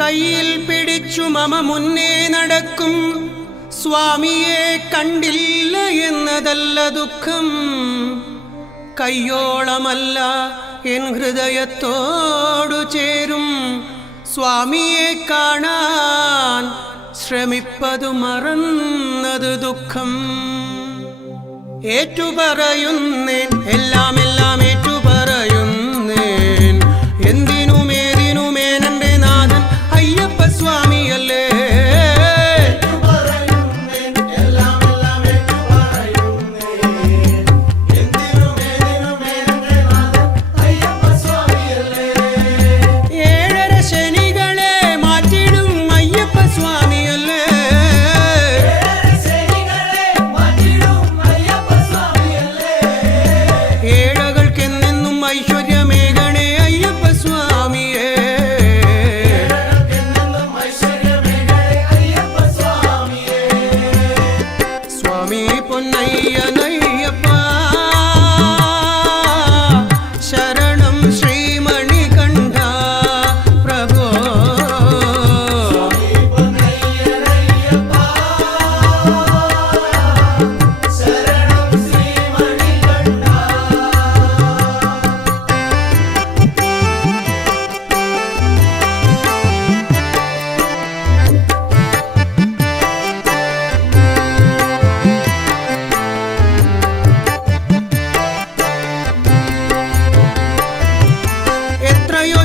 കയ്യിൽ പിടിച്ചു മമ മുന്നേ നടക്കും സ്വാമിയെ കണ്ടില്ല എന്നതല്ല ദുഃഖം. കയ്യോളമല്ല എൻ ഹൃദയത്തോടു ചേരും സ്വാമിയെ കാണാൻ ശ്രമിപ്പതു മറന്നതു ദുഃഖം. ഏറ്റുപറയുന്നേൻ എല്ലാം ഏറ്റുപറയുന്നേൻ. എന്തിനുമേതിനുമേനന്റെ നാഥൻ അയ്യപ്പ സ്വാമിയല്ലേ.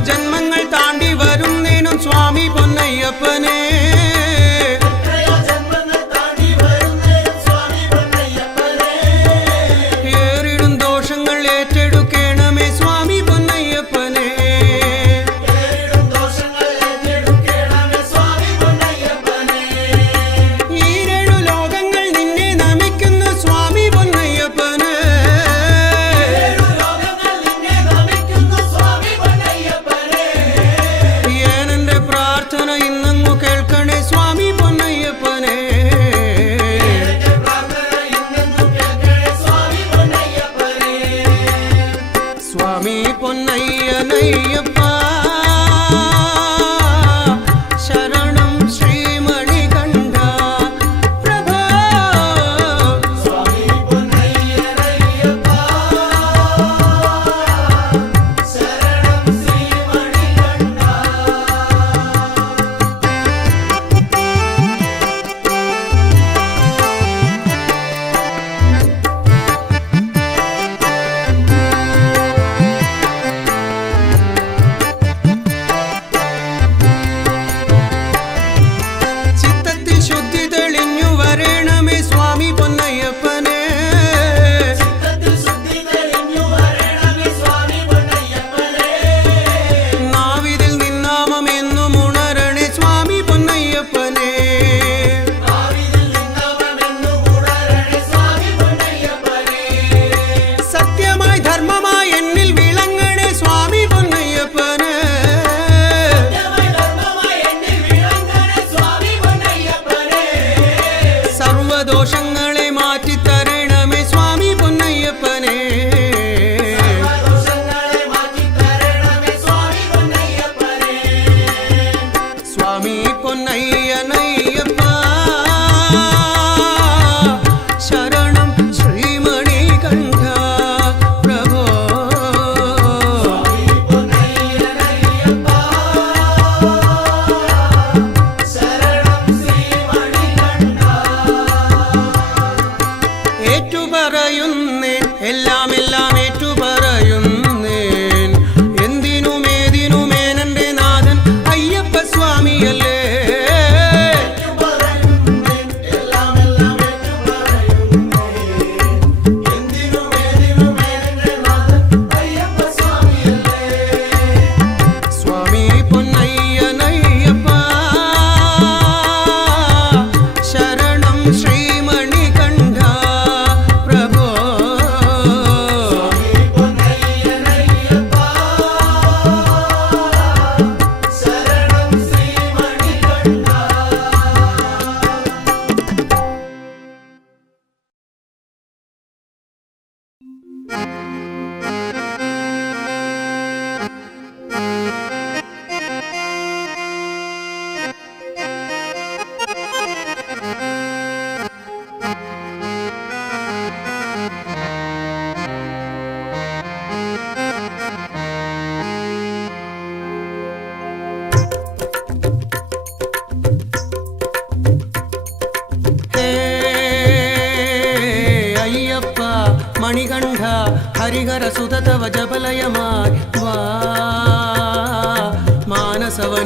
ജന്മങ്ങൾ താണ്ടി വരുന്നേനും സ്വാമി പൊന്നയ്യപ്പനെ. ഏറിടും ദോഷങ്ങൾ ഏറ്റെടുക്കണമേ സ്വാമി പൊന്നയ്യപ്പനെ. ഈരേഴു ലോകങ്ങൾ നിന്നെ നമിക്കുന്നു സ്വാമി പൊന്നയ്യപ്പനെ. ഇന്നങ്ങു കേൾക്കണേ സ്വാമി പൊന്നയ്യപ്പനെ. സ്വാമി പൊന്നയ്യനയ്യപ്പ ശരണം ശ്രീമണികണ്ഠ പ്രഭോ. സ്വാമി പൊന്നയ്യനയ്യപ്പ ശരണം ശ്രീമണികണ്ഠ.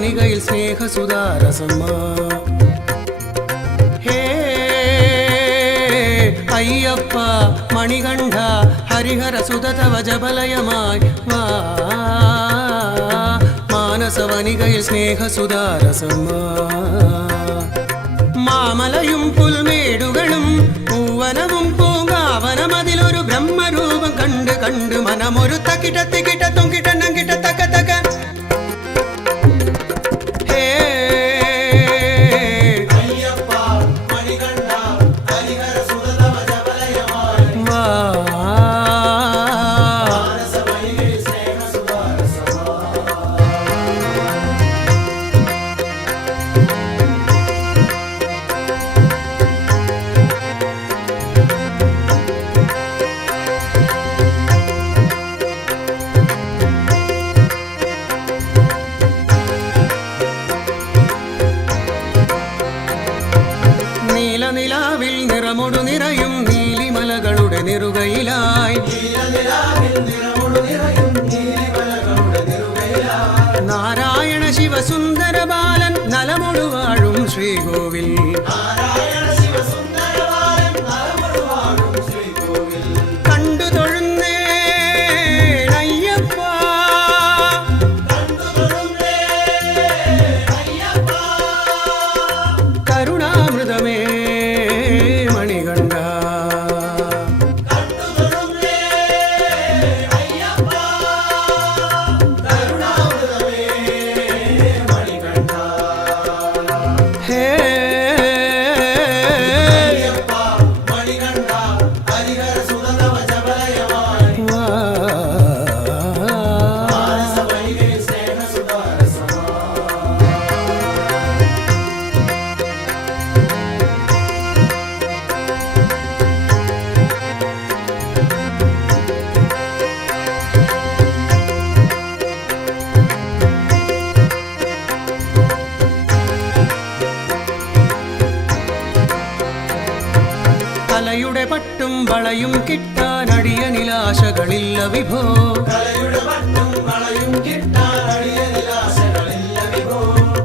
മാനസവനികയിൽ സ്നേഹസുധാരസമ്മ. ഹേ അയ്യപ്പ മണികണ്ഠ ഹരിഹര സുതതവ ജബലയമായി വാ, മാനസവനികയിൽ സ്നേഹസുധാരസമ്മ. മാമലയും പുൽമേടുകളും പൂവനവും പൂങ്കാവനമതിലൊരു ബ്രഹ്മരൂപം കണ്ട് കണ്ട് മനമൊരു തകിട തികിട തൊങ്കിട നങ്കിട തക തക. ഹേ അയ്യപ്പ മണികണ്ഠ ഹരിഹര സുതതവ ജബലയമായി വാ, മാനസവനികയിൽ സ്നേഹസുധാരസമ്മ. നീലനിലാവിൽ നിറമൊടു നിറയും നീലിമലകളുടെ നെറുകയിലായി നാരായണ ശിവസുന്ദര ബാലൻ നലമൊടു വാഴും ശ്രീകോവിൽ. കണ്ടു തൊഴുന്നേനയ്യപ്പ കരുണാമൃതമേ മണികണ്ഠ. ഹേ വാ, കലയുടെ പട്ടും വളയും കിട്ടാൻ അടിയനിലാശകളില്ല വിഭോ.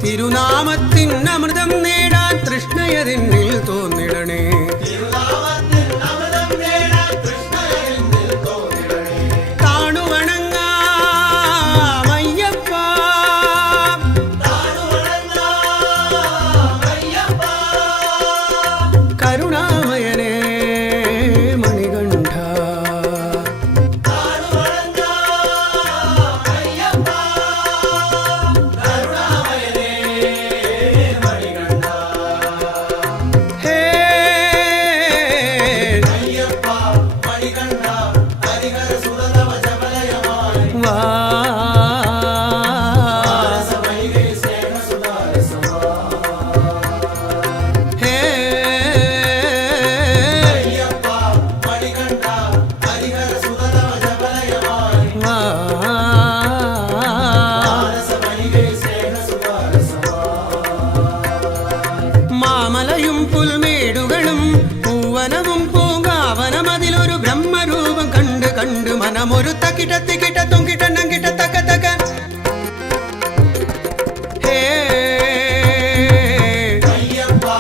തിരുനാമത്തിൻ അമൃതം നേടാൻ തൃഷ്ണയതിന്നിൽ തോന്നിടണേ. താണുവണങ്ങാമയ്യപ്പ കരുണാമയനേ മണികണ്ഠ. ഹേ വാ, ഹേ വാ, മാമലയും പുൽമേടുകളും പൂവനവും പൂങ്കാവനമതിലൊരു ബ്രഹ്മരൂപം കണ്ട് കണ്ട് മനമൊരു തകിട തികിട തൊങ്കിട നങ്കിട തക തക. ഹേ വാ,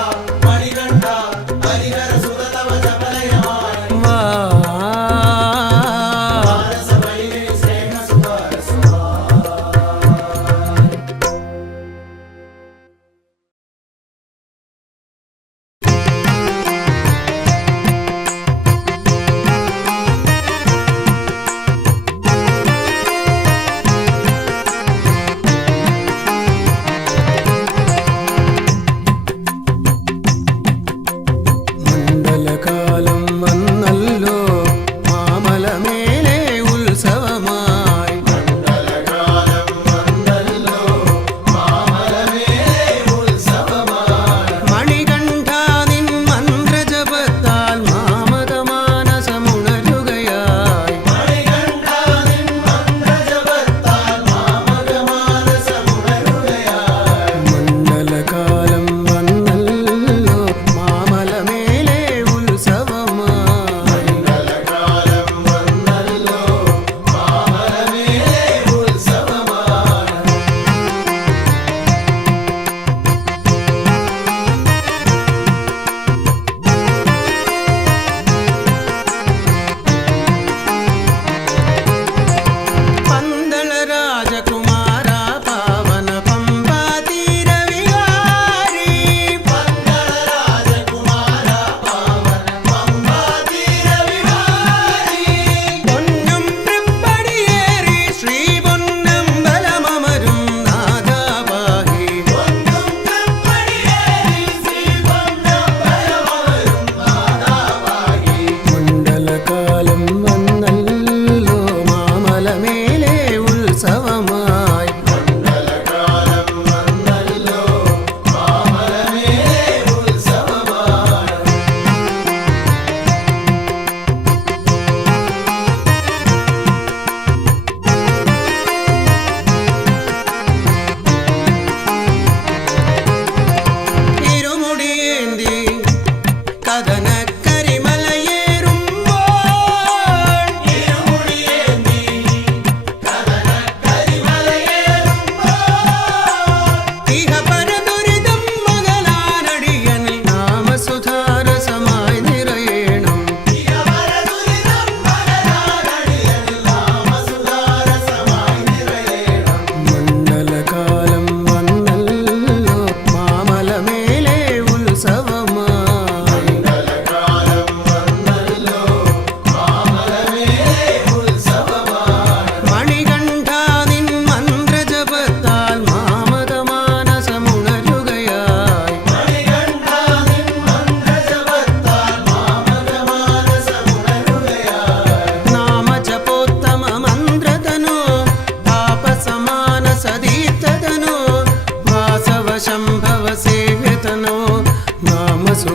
ഉത്സവമായി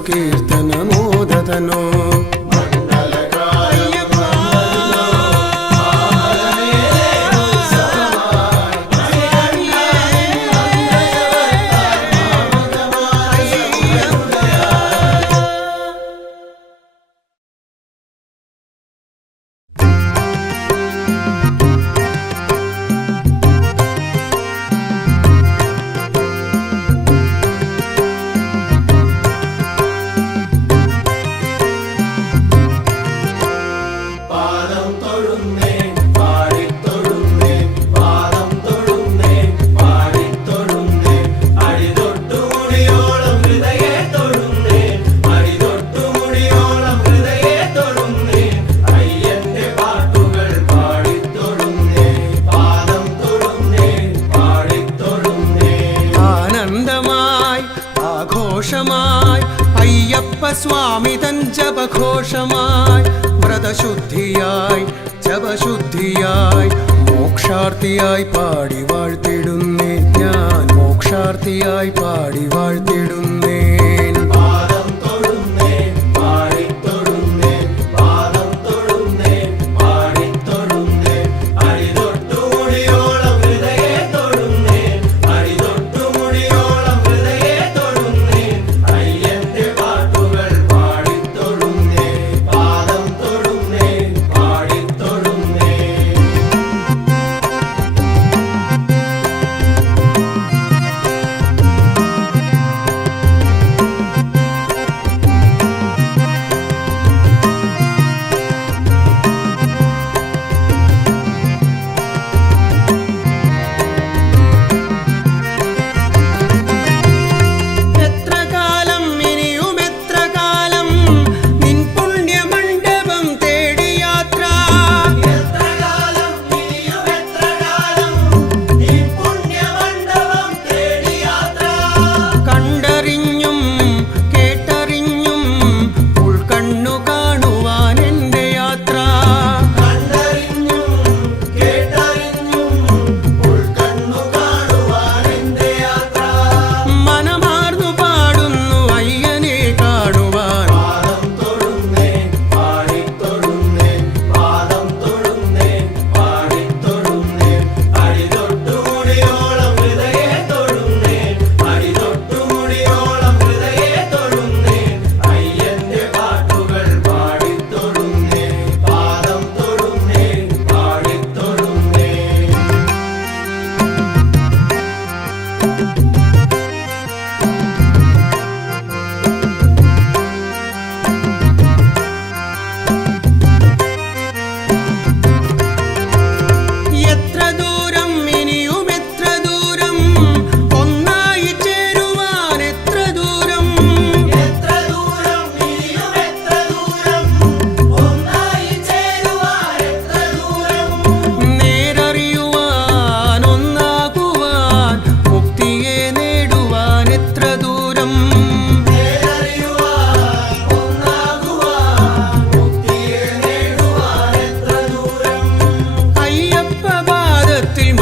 కీర్తనమోదతనో സ്വാമി തൻ ജപഘോഷമായി വ്രതശുദ്ധിയായി ജപശുദ്ധിയായി മോക്ഷാർത്ഥിയായി പാടി വാഴ്ത്തിടുന്നേ ഞാൻ മോക്ഷാർത്ഥിയായി പാടി വാഴ്ത്തിടുന്നേ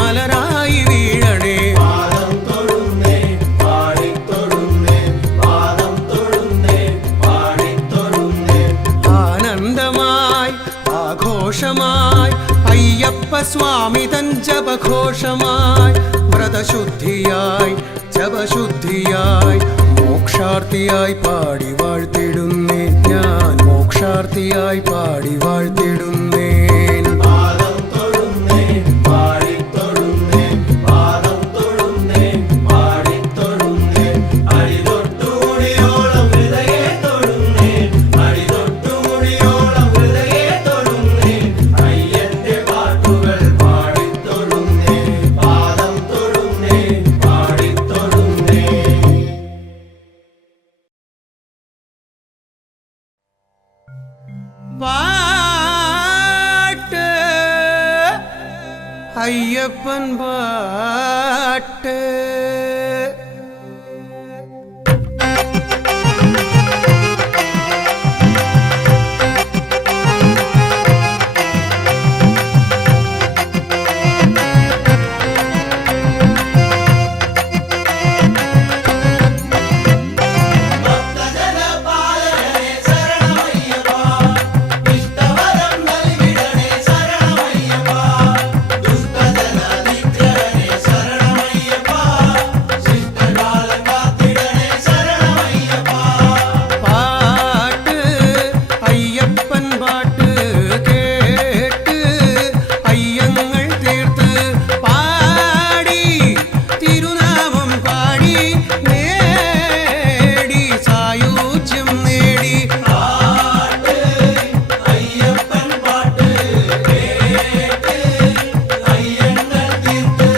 മലരായി വീഴണേ. പാദം തൊഴുന്നേ പാടിത്തൊഴുന്നേ പാദം തൊഴുന്നേ പാടിത്തൊഴുന്നേ. ആനന്ദമായി ആഘോഷമായി അയ്യപ്പ സ്വാമി തൻ ജപഘോഷമായി വ്രതശുദ്ധിയായി ജപശുദ്ധിയായി മോക്ഷാർത്ഥിയായി പാടി വാഴ്ത്തിടുന്നേ ഞാൻ, മോക്ഷാർത്ഥിയായി പാടി വാഴ്ത്തിടുന്നേ. പാദം തൊഴുന്നേ പാടിത്തൊഴുന്നേ പാദം തൊഴുന്നേ പാടിത്തൊഴുന്നേ. അടിതൊട്ടുമുടിയോളം ഹൃദയേ തൊഴുന്നേ അടിതൊട്ടുമുടിയോളം ഹൃദയേ തൊഴുന്നേ. അയ്യന്റെ പാട്ടുകൾ പാടിത്തൊഴുന്നേ പാദം തൊഴുന്നേ പാടിത്തൊഴുന്നേ. പാട്ട് അയ്യപ്പൻ പാട്ട്. ഭക്തജനപാലകനേ ശരണമയ്യപ്പാ ഇഷ്ടവരം നൽകിടണേ ശരണമയ്യപ്പാ. ദുഷ്ടജനനിഗ്രഹനേ ശരണമയ്യപ്പാ ശിഷ്ടകാലം കാത്തിടണേ ശരണമയ്യപ്പാ. പാട്ട് അയ്യപ്പൻ പാട്ട് കേട്ട് അയ്യങ്ങൾ തീർത്ത് പാടി തിരുനാമം പാടി നേടി സായുജ്യം നേടി. പാട്ട് അയ്യപ്പൻ പാട്ട് കേട്ട് അയ്യങ്ങൾ തീർത്ത്.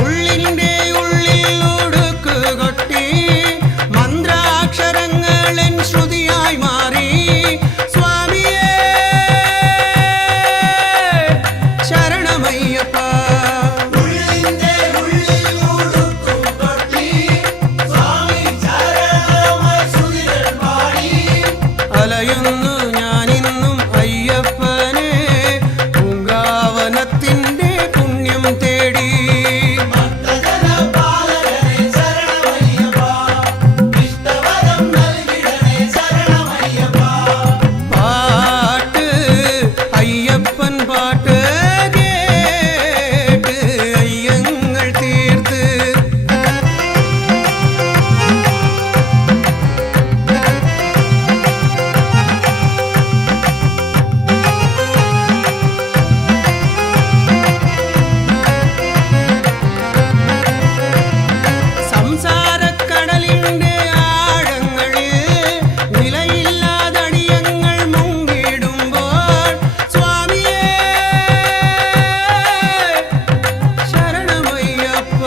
ഉള്ളിൻ്റെ ഉള്ളിൽ ഒടുക്ക് കൊട്ടി മന്ത്രാക്ഷരങ്ങളൻ ശ്രുതിയായി മാറി. സ്വാമിയേ ശരണമയ്യപ്പ. ഉള്ളിന്റെ ഉള്ളിൽ ഉടുക്കും കൊട്ടി സ്വാമി ചരണമായി ശ്രുതികൾ പാടി. അലയുന്നു ഞാനിന്നും അയ്യപ്പനെ പൂങ്കാവനത്തിൻ്റെ പുണ്യം തേടി. ഭക്തജനപാലകനേ ശരണമയ്യപ്പാ ഇഷ്ടവരം നൽകിടണേ ശരണമയ്യപ്പാ. പാട്ട് അയ്യപ്പൻ പാട്ട് കേട്ട് അയ്യങ്ങൾ തീർത്ത്. സംസാരക്കടലിൻ്റെ ആഴങ്ങളിൽ നിലയില്ലാതടിയങ്ങൾ മുങ്ങിടുമ്പോൾ സ്വാമിയേ ശരണമയ്യപ്പ.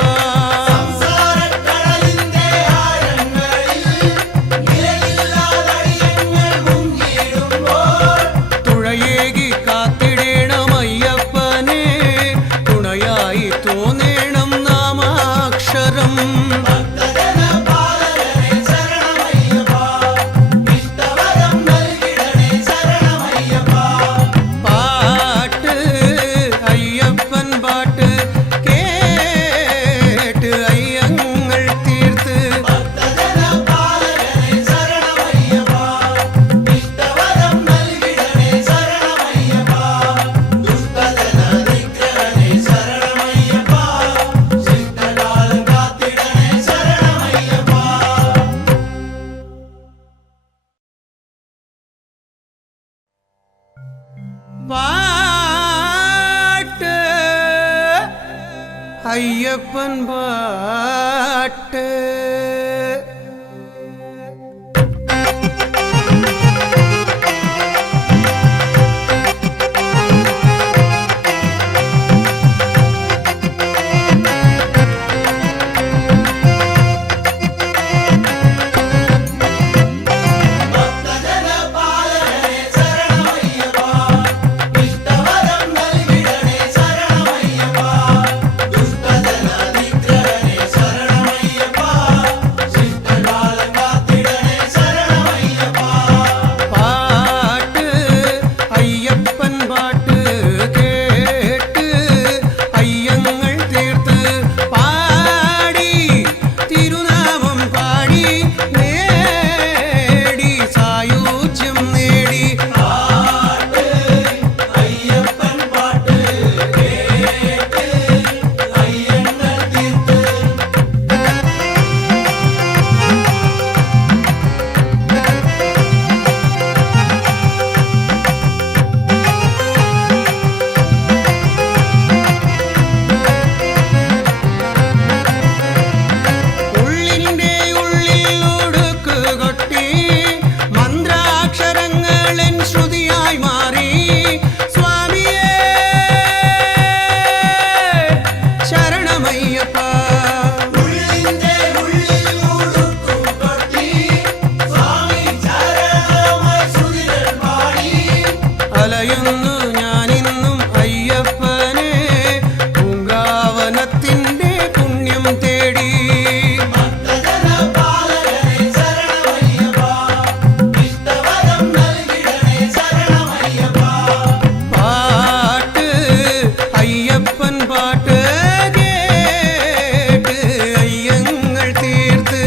സംസാരക്കടലിന്റെ ആഴങ്ങളിൽ നിലയില്ലാതടിയങ്ങൾ മുങ്ങിയിടുമ്പോൾ തുഴയേകി കാത്തിടേണമയ്യപ്പനെ തുണയായി തോന്നേണം നാമാക്ഷരം. ഭക്തജനപാലകനേ ശരണമയ്യപ്പാ ഇഷ്ടവരം നൽകിടണേ ശരണമയ്യപ്പാ. പാട്ട് അയ്യപ്പൻ പാട്ട് കേട്ട് അയ്യങ്ങൾ തീർത്ത്. ഭക്തജനപാലകനേ ശരണമയ്യപ്പാ ഇഷ്ടവരം നൽകിടണേ ശരണമയ്യപ്പാ. ദുഷ്ടജനനിഗ്രഹനേ ശരണമയ്യപ്പാ ശിഷ്ടകാലം കാത്തിടണേ ശരണമയ്യപ്പാ. പാട്ട് അയ്യപ്പൻ പാട്ട്. ഭക്തജനപാലകനേ ശരണമയ്യപ്പാ ഇഷ്ടവരം നൽകിടണേ ശരണമയ്യപ്പാ. ഭവനത്തിൻ്റെ പുണ്യം തേടി ഭക്തജന പാലകനെ ശരണമയ്യപ്പ ഇഷ്ടവരം നൽകിടണേ ശരണമയ്യപ്പ പാട്ട് അയ്യപ്പൻ പാട്ട് കേട്ട് അയ്യങ്ങൾ തീർത്ത്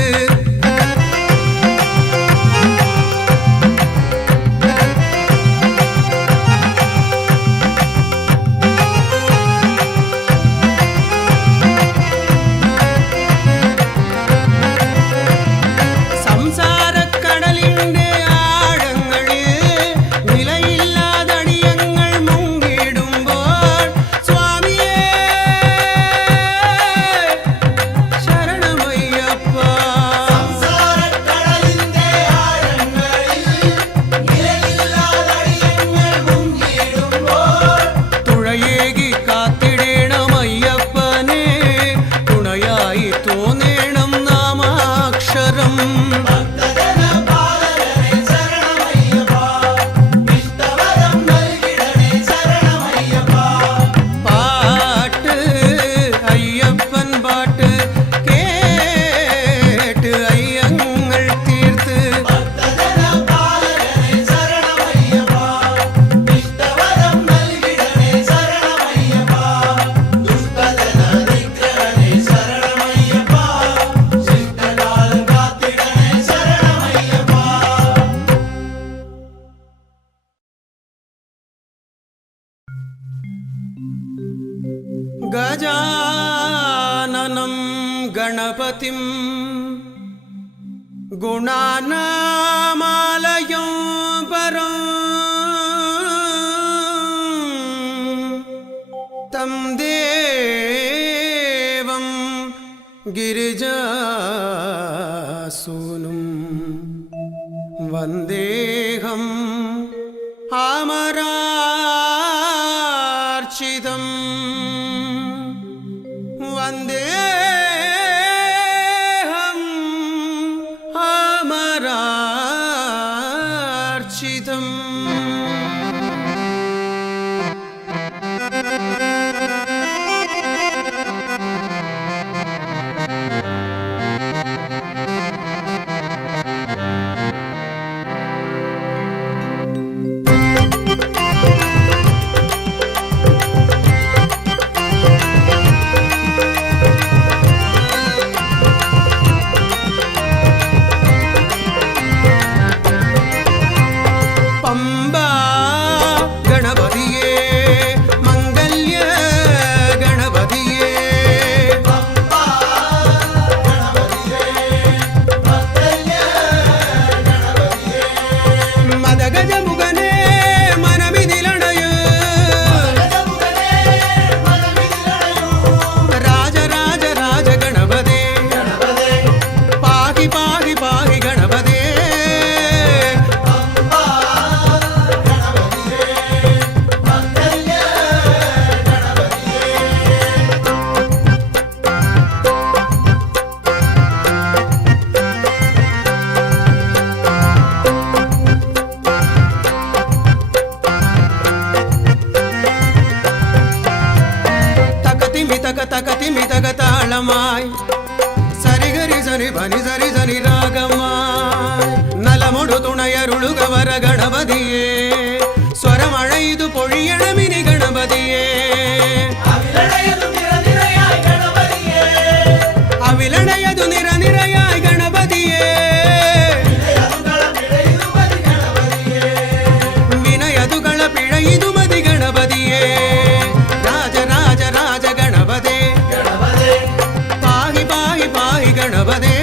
സംസാരക്കടലിൻ്റെ ആഴങ്ങളിൽ നിലയില്ലാതടിയങ്ങൾ മുങ്ങിടുമ്പോൾ സ്വാമിയേ ശരണമയ്യപ്പ സംസാരക്കടലിന്റെ ആഴങ്ങളിൽ നിലയില്ലാതടിയങ്ങൾ മുങ്ങിടുമ്പോൾ തുഴയേകി കാത്തിടേണമയ്യപ്പനെ തുണയായി തോന്നേണം നാമാക്ഷരം ഭക്തജന പാലകനെ ശരണമയ്യപ്പ ഇഷ്ടവരം നൽകിടണേ ശരണമയ്യപ്പ പാട്ട് അയ്യപ്പൻ പാട്ട് കേട്ട് അയ്യങ്ങൾ തീർത്ത് ഭക്തജന പാലകനെ ശരണമയ്യപ്പ ഇഷ്ടവരം നൽകിടണേ ശരണമയ്യപ്പ ദുഷ്ടജന നിഗ്രഹണേ ശരണമയ്യപ്പ ശിഷ്ടകാലം കാത്തിടണേ ശരണമയ്യപ്പ गजाननं गणपतिं गुणानामालयं परं तं देवं गिरिजासूनुं वन्देऽहम् अमरार्चितम् वन्देऽहम् अमरार्चितम् पम्बा गणपतिये मङ्गल्य गणपतिये പമ്പാ ഗണപതിയേ ഭക്തല്യ ഗണപതിയേ मदगजमुगने मनमिदिलणय ഗണപതിയേ മനമിതിലണയൂ राज राज राज गणपते ഗണപതേ पाहि पाहि पाहि गणपते പമ്പാ ഗണപതിയേ ഭക്തല്യ ഗണപതിയേ തകതിമി തകതാളമായി സരിഗരി സരി ഭനി സരി സരി രാഗമായി നലമൊടു തുണയരുളുക വര ഗണപതിയേ സ്വരമഴയിതു പൊഴിയണമിനി ഗണപതിയേ അവിലടയതു നിരനിരയായി ഗണപതിയേ അവിലണയതു നിരനിരയായി ഗണപതിയേ വിലയതുകള പിഴയുമതി ഗണപതിയേ വിനയതുകള പിഴയിതു മതി ഗണപതിയേ രാജ രാജ രാജ ഗണപതേ ഗണപതേ പാഹി പാഹി പാഹി ഗണപതേ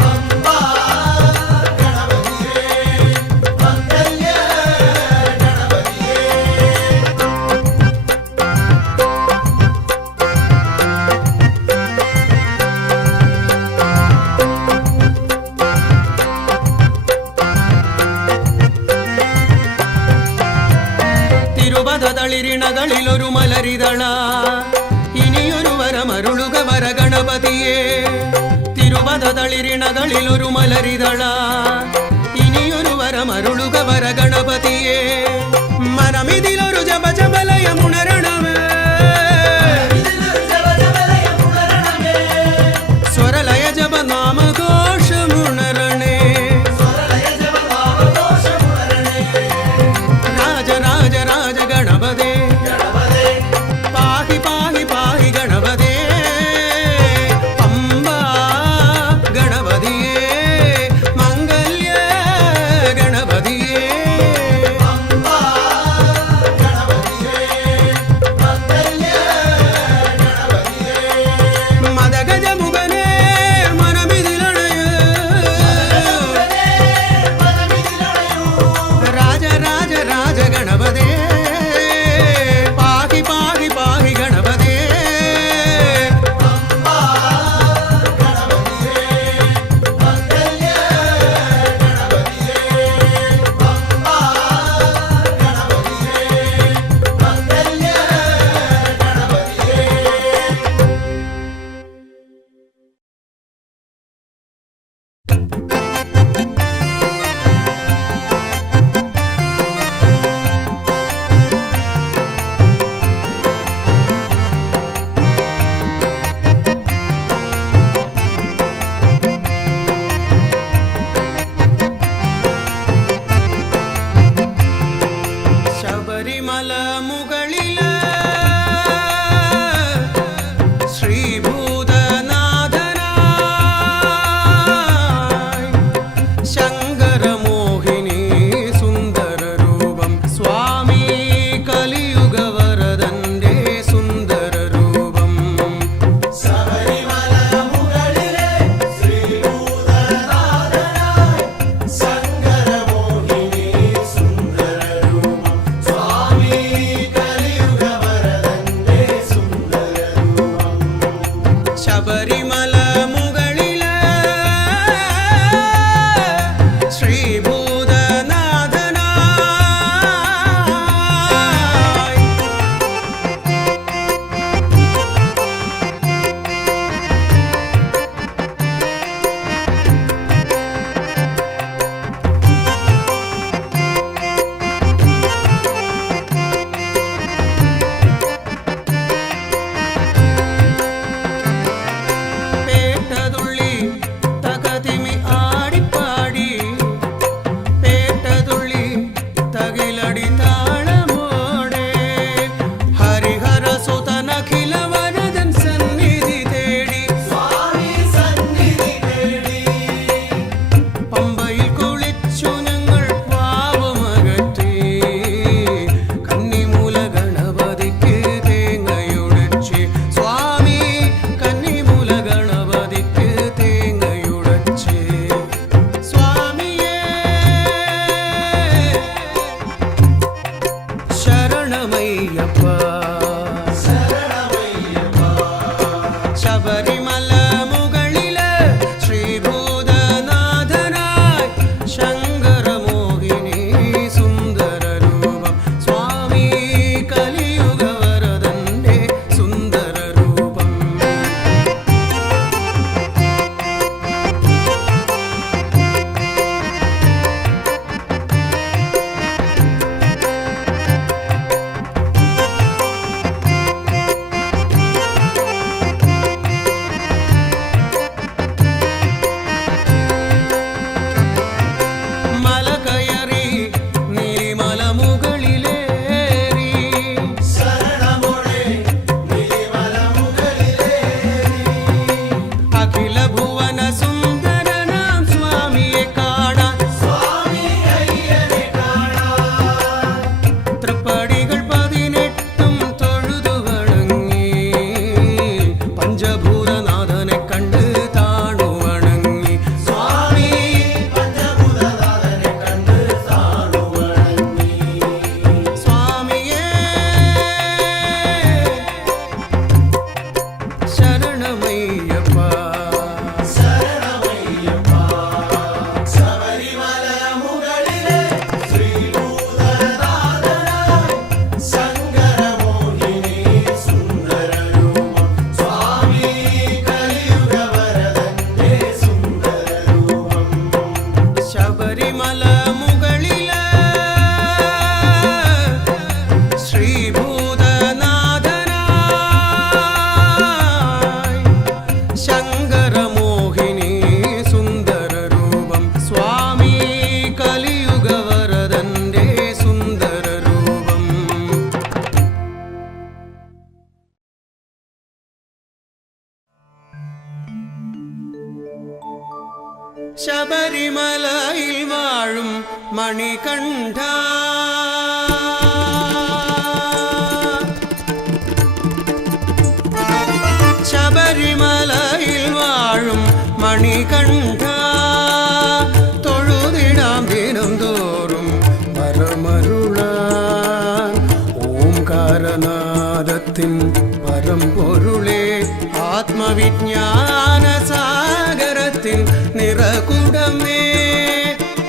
പമ്പാ ഗണപതിയേ ഭക്തല്യ ഗണപതിയേ തിരുപതളിരിണകളിലൊരു മലരിതള ഇനിയൊരു വരമരുളുക വര ഗണപതിയേ തിരുപതളിരിണകളിലൊരു മലരിതള ഇനിയൊരു വരമരുളുക വര ഗണപതിയേ മനമിതിലൊരു ജപ ജപലയമുണരണമേ ഇതിലൊരു ശബരിമല മുകളില് ശ്രീഭൂതനാഥനായി പേട്ടതുള്ളി തകതിമി ആടിപ്പാടി പേട്ടതുള്ളി തകിലടി താളമോടെ ഹരിഹരസുതനഖില വരദൻ സന്നിധി തേടി സ്വാമി സന്നിധി തേടി പമ്പയിൽ കുളിച്ചു ഞങ്ങൾ പാവമകറ്റി കന്നിമൂല ഗണപതിക്ക് തേങ്ങയുടച്ച് സ്വാമി കന്നിമൂല ഗണപതിക്ക് തേങ്ങയുടച്ച് സ്വാമിയേ ശരണമയ്യപ്പ ശരണമയ്യപ്പ ശബരിമല മുകളില് ശ്രീഭൂതനാഥനായി ശങ്കരമോഹിനി സുന്ദരരൂപം സ്വാമി കലിയുഗവരദന്റെ സുന്ദരരൂപം മല കയറി നീലിമല മുകളിലേറി ശരണമോടെ നീലിമല മുകളിലേറി അഖില ഭുവന സുന്ദരനാം സ്വാമിയെ കാണാൻ സ്വാമി അയ്യനെ കാണാൻ തൃപ്പടികൾ 18 തൊഴുതു വണങ്ങി പഞ്ചഭൂതനാഥനെ കണ്ട് താണു വണങ്ങി സ്വാമി പഞ്ചഭൂതനാഥനെ കണ്ട് താണു വണങ്ങി സ്വാമിയേ ശരണമയ്യപ്പ ശരണമയ്യപ്പ ശബരിമല മുകളിലെ ശ്രീഭൂതനാഥനായി ശങ്കരമോഹിനി സുന്ദരരൂപം സ്വാമി കലിയുഗവരദന്റെ സുന്ദരരൂപം ശബരിമല മുകളില് ശ്രീഭൂതനാഥനായി ശങ്കരമോഹിനി സുന്ദരരൂപം സ്വാമി കലിയുഗവരദന്റെ സുന്ദരരൂപം ശബരിമലയിൽ വാഴും മണികണ്ഠ ശബരിമലയിൽ വാഴും മണികണ്ഠ തൊഴുതിടാം ദിനം തോറും പരമരുളാൻ ഓംകാരനാദത്തിൻ പരമ്പൊരുളേ ആത്മവിജ്ഞാന സാഗരത്തിൻ നിറകുടമേ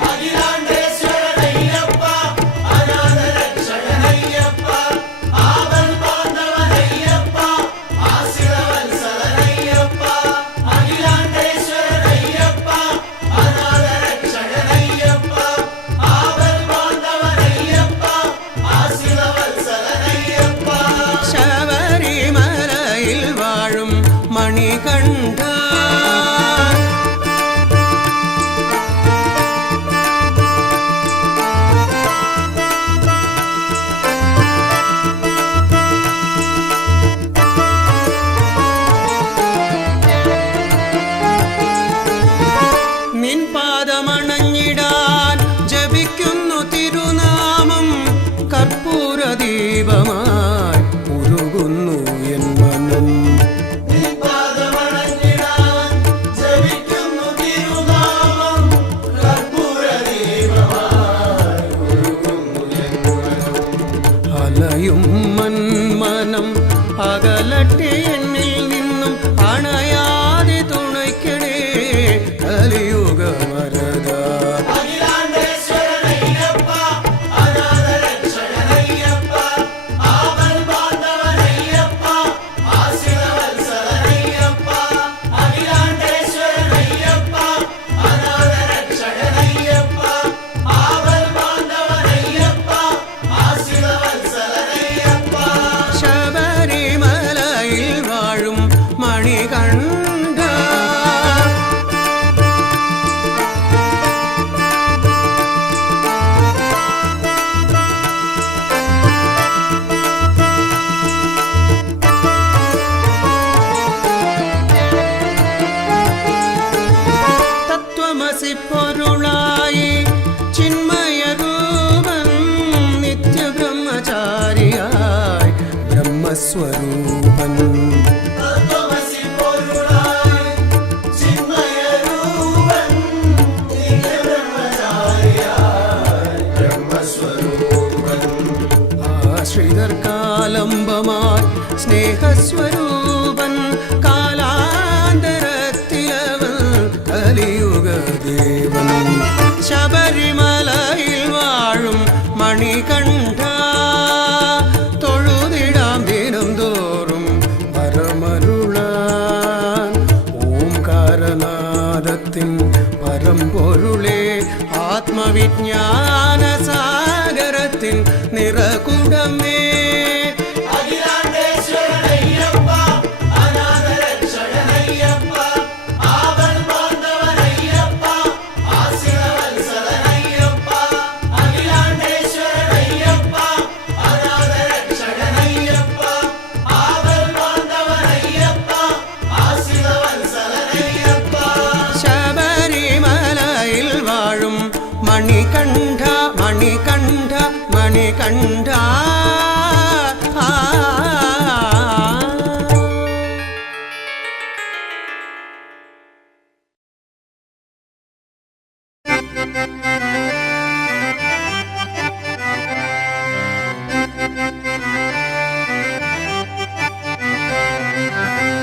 അഖിലാണ്ടേശ്വരനയ്യപ്പ അനാഥരക്ഷകനയ്യപ്പ ആവൽ ബാന്ധവനയ്യപ്പ ആശ്രിതവത്സലനയ്യപ്പ അഖിലാണ്ടേശ്വരനയ്യപ്പ അനാഥരക്ഷകനയ്യപ്പ ആവൽ ബാന്ധവനയ്യപ്പ ആശ്രിതവത്സലനയ്യപ്പ ശബരിമലയിൽ വാഴും മണികണ്ഠ നിൻ പാദമണഞ്ഞിടാൻ ജപിക്കുന്നു തിരുനാമം കർപ്പൂര ദീപമായി ഉരുകുന്നു എൻ മനം പാദമണഞ്ഞിടാൻ ജപിക്കുന്നു തിരുനാമം കർപ്പൂരദീപമായി ഒഴുകുന്നു എൻ മനം. അലയും മന്മനം അകലട്ടെ എന്നിൽ നിന്നും അണയാ മണികണ്ഠ. തത്വമസി പൊരുളായി ചിന്മയരൂപൻ നിത്യബ്രഹ്മചാരിയായി ബ്രഹ്മസ്വരൂപൻ. തത്വമസി പൊരുളായി ചിന്മയരൂപൻ നിത്യബ്രഹ്മചാരിയായി ബ്രഹ്മസ്വരൂപൻ. ആശ്രിതർക്കാലംബമായി സ്നേഹസ്വരൂപൻ കാലാന്തരത്തിലവൻ കലിയുഗദേവൻ. ശബരിമലയിൽ വാഴും മണികണ്ഠ തൊഴുതിടാം ദിനം തോറും പരമരുളാൻ. ഓംകാരനാദത്തിൻ പരമ്പൊരുളേ ആത്മവിജ്ഞാന സാഗരത്തിൻ നിറകുടമേ. അഖിലാണ്ടേശ്വരനയ്യപ്പ അനാഥരക്ഷകനയ്യപ്പ ആവൽ ബാന്ധവനയ്യപ്പ ആശ്രിതവത്സലനയ്യപ്പ. അഖിലാണ്ടേശ്വരനയ്യപ്പ അനാഥരക്ഷകനയ്യപ്പ ആവൽ ബാന്ധവനയ്യപ്പ ആശ്രിതവത്സലനയ്യപ്പ. ശബരിമലയിൽ വാഴും മണികണ്ഠ മണികണ്ഠ മണികണ്ഠ.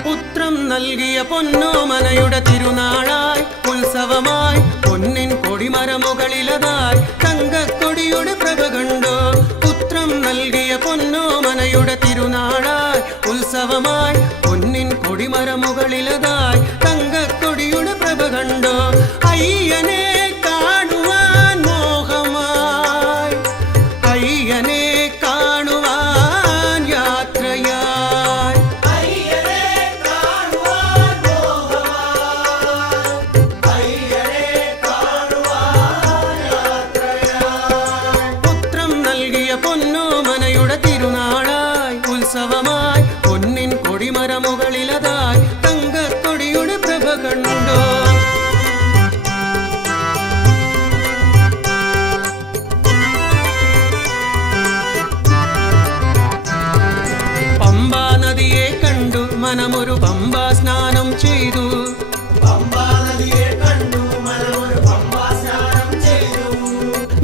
പുത്രം നൽകിയ പൊന്നോമനയുടെ തിരുനാളായി ഉത്സവമായി പൊന്നിൻ കൊടിമരമുകളിലതായി തങ്കക്കൊടിയുടെ പ്രഭ കണ്ടോ. പുത്രം നൽകിയ പൊന്നോമനയുടെ തിരുനാളായി ഉത്സവമായി പൊന്നിൻ കൊടിമരമുകളിലതായി തങ്കക്കൊടിയുടെ പ്രഭ കണ്ടോ. അയ്യനെ കാണുവാൻ മോഹമായി അയ്യനെ കാണുവാൻ യാത്രയായി അയ്യനെ കാണുവാൻ മോഹമായി അയ്യനെ കാണുവാൻ യാത്രയായി. പുത്രം നൽകിയ പൊന്നോമനയുടെ തിരുനാളായി ഉത്സവമായി പൊന്നിൻ കൊടിമരമുകളിലതായി തങ്കക്കൊടിയുടെ പ്രഭ കണ്ടോ. പമ്പാ നദിയെ കണ്ടു മനമൊരു പമ്പാ സ്നാനം ചെയ്തു. പമ്പാ നദിയെ കണ്ടു മനമൊരു പമ്പാ സ്നാനം ചെയ്തു.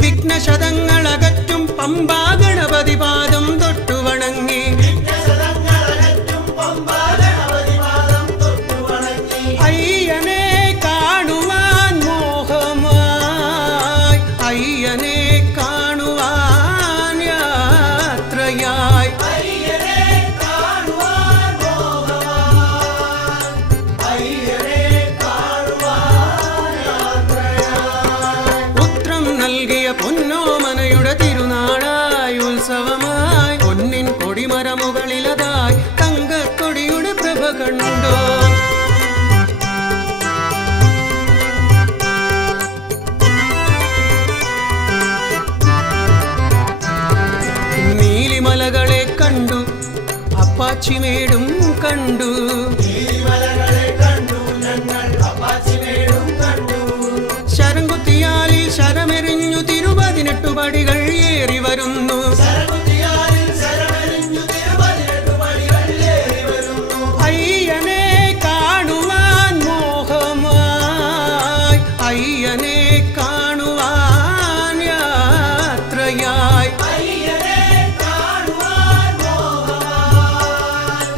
വിഘ്നശതങ്ങളകറ്റും പമ്പാ ഗണപതി പാദം തൊട്ടു വണങ്ങി. വിഘ്നശതങ്ങളകറ്റും പമ്പാ ഗണപതി പാദം തൊട്ടു വണങ്ങി. അയ്യനെ കാണുവാൻ മോഹമായി അയ്യനെ കാണുവാൻ യാത്രയായി അയ്യനെ കാണുവാൻ മോഹമായി അയ്യനെ കാണുവാൻ യാത്രയായി. പുത്രം നൽകിയ പൊന്നോമനയുടെ തിരുനാളായി ഉത്സവമായി പൊന്നിൻ കൊടിമരമുകളിലതായി തങ്കക്കൊടിയുടെ പ്രഭ കണ്ടോ. നീലിമലകളെ കണ്ടു അപ്പാച്ചിമേടും കണ്ടു. നീലിമലകളെ കണ്ടു ഞങ്ങൾ അപ്പാച്ചിമേടും കണ്ടു. ശരംകുത്തിയാലിൽ ശരമെറിഞ്ഞു 18 പടികൾ ഏറി വരുന്നു. ശരകുത്തിയാലിൽ ശരമെറിഞ്ഞു 18 പടികൾ ഏറി വരുന്നു. അയ്യനെ കാണുവാൻ മോഹമായി അയ്യനെ കാണുവാൻ യാത്രയായി അയ്യനെ കാണുവാൻ മോഹമായി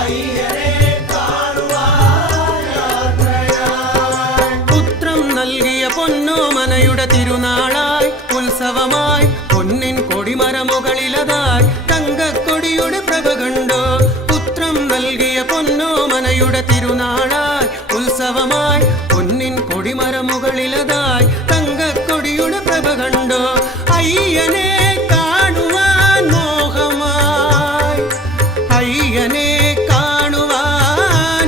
അയ്യനെ കാണുവാൻ യാത്രയായി. പുത്രം നൽകിയ പൊന്നോമനയുടെ തിരുനാളായി ഉത്സവമായി പൊന്നിൻ കൊടിമരമുകളിലതായി തങ്കക്കൊടിയുടെ പ്രഭ കണ്ടോ. പുത്രം നൽകിയ പൊന്നോമനയുടെ തിരുനാളായി ഉത്സവമായി പൊന്നിൻ കൊടിമരമുകളിലതായി തങ്കക്കൊടിയുടെ പ്രഭ കണ്ടോ. അയ്യനെ കാണുവാൻ മോഹമായി അയ്യനെ കാണുവാൻ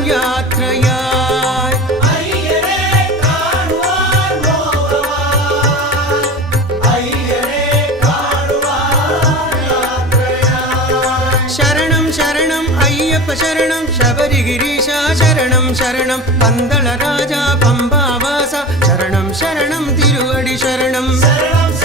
ശരണം ശബരിഗിരീശ ശരണം ശരണം പന്തള രാജ പമ്പാവാസ ശരണം ശരണം തിരുവടി ശരണം ശരണം